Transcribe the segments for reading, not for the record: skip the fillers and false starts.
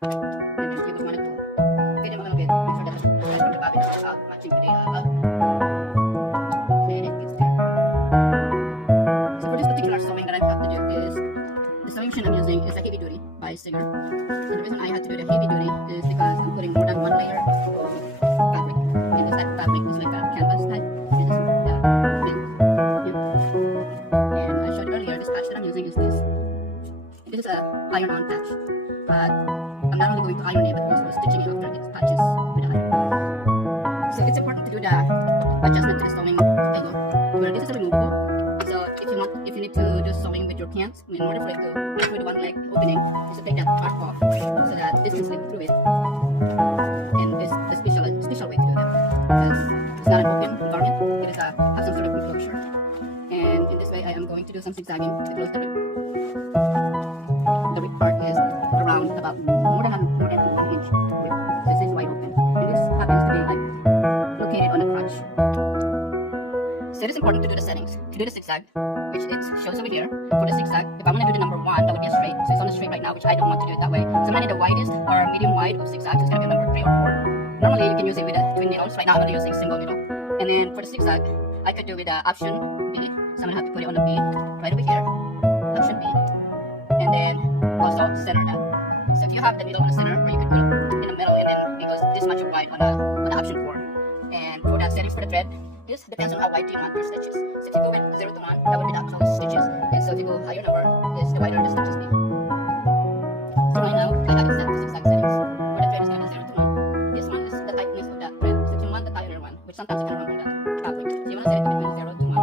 And then you would want to fade them a little bit, make sure that the thread from the bobbin is matching with the bob. And it gets there. So for this particular sewing that I have to do is, the sewing machine I'm using is a heavy duty by Singer. And the reason I had to do the heavy duty is because I'm putting more than one layer of fabric. And this type of fabric is like a canvas type. And this is mint. Yeah. And I showed earlier, this patch that I'm using is this. This is a iron-on patch, but I'm not only going to iron it, but also stitching it after these patches with the iron. So it's important to do the adjustment to the sewing angle, where this is removable. So if you need to do sewing with your pants, in order for it to make with one leg opening, is to take that part off so that this can slip through it. And this is the special way to do that, because it's not an open garment; it is have some sort of enclosure. And in this way, I am going to do some zigzagging to close the rib. The rib part is around about more than 1 inch width. So this is wide open, and this happens to be like located on a crotch. So it is important to do the settings. To do the zigzag, which it shows over here. For the zigzag, if I want to do the number 1, that would be a straight. So it's on a straight right now, which I don't want to do it that way. So I'm going to do the widest or medium wide of zigzag. So it's going to be a number 3 or 4. Normally you can use it with twin needles. Right now I'm only using single needle. And then for the zigzag, I could do with the option B. So I'm going to have to put it on the B right over here. Option B. And then also center that. So if you have the needle on the center, or you could put it in the middle, and then it goes this much wide on the option 4. And for the settings for the thread, this depends on how wide you want your stitches. So if you go with 0 to 1, that would be the actual stitches. And so if you go higher number, is the wider the stitches be. So right now, I have it set to zigzag settings. For the thread is going to be 0 to 1. This one is the tightness of that thread. So if you want the tighter one, which sometimes you can rumble that fabric. So you want to set it between 0 to 1.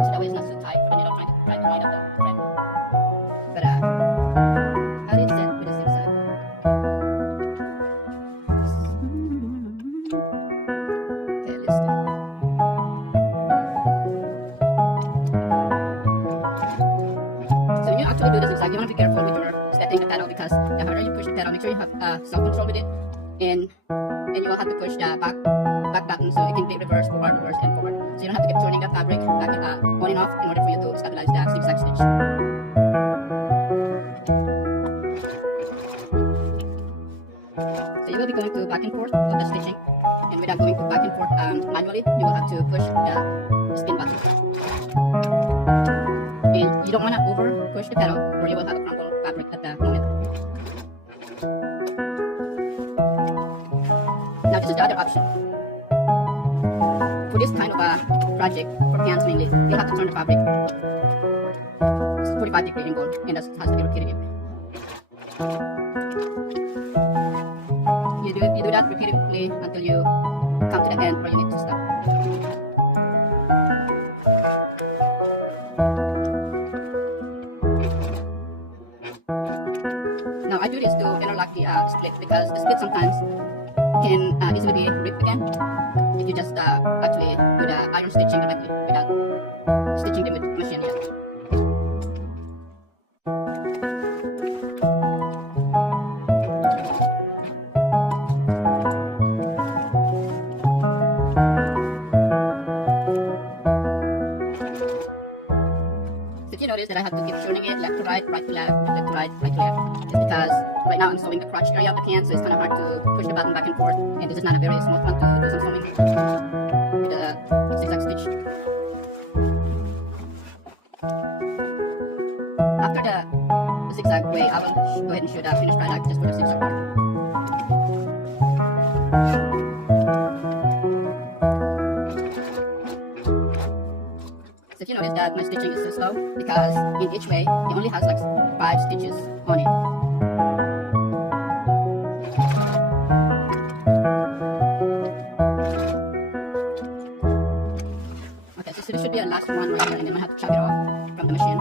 So that way it's not so tight for the needle trying to line up the thread. But how do you set with a zigzag? Okay, let's do it. So when you actually do the zigzag, you want to be careful with your stepping the pedal, because the harder you push the pedal, make sure you have self-control with it, and you will have to push the back button so it can be reverse, forward, and forward. So you don't have to keep turning the fabric back and on and off in order for you to stabilize the zigzag stitch. So you will be going to back and forth with the stitching, and without going to back and forth manually, you will have to push the spin button. And you don't want to over push the pedal, or you will have a crumpled fabric at the moment. Now this is the other option. For this kind of a project, for pants mainly, you'll have to turn the fabric 45-degree angle, and that has to be repeated. You do that repeatedly until you come to the end where you need to stop. Now I do this to interlock the split, because the split sometimes can easily be ripped again if you just actually do the iron stitching directly without stitching them with machine yet. If you notice that I have to keep turning it left to right, right to left, left to right, right to left, it's because right now I'm sewing the crotch area of the pants, so it's kind of hard to push the button back and forth, and this is not a very smooth one to do some sewing with the zigzag stitch. After the zigzag way, I will go ahead and show the finished product just for the zigzag part. So if you notice that my stitching is so slow, because in each way it only has like 5 stitches on it. Okay, so this should be a last one right here, and then I have to chop it off from the machine.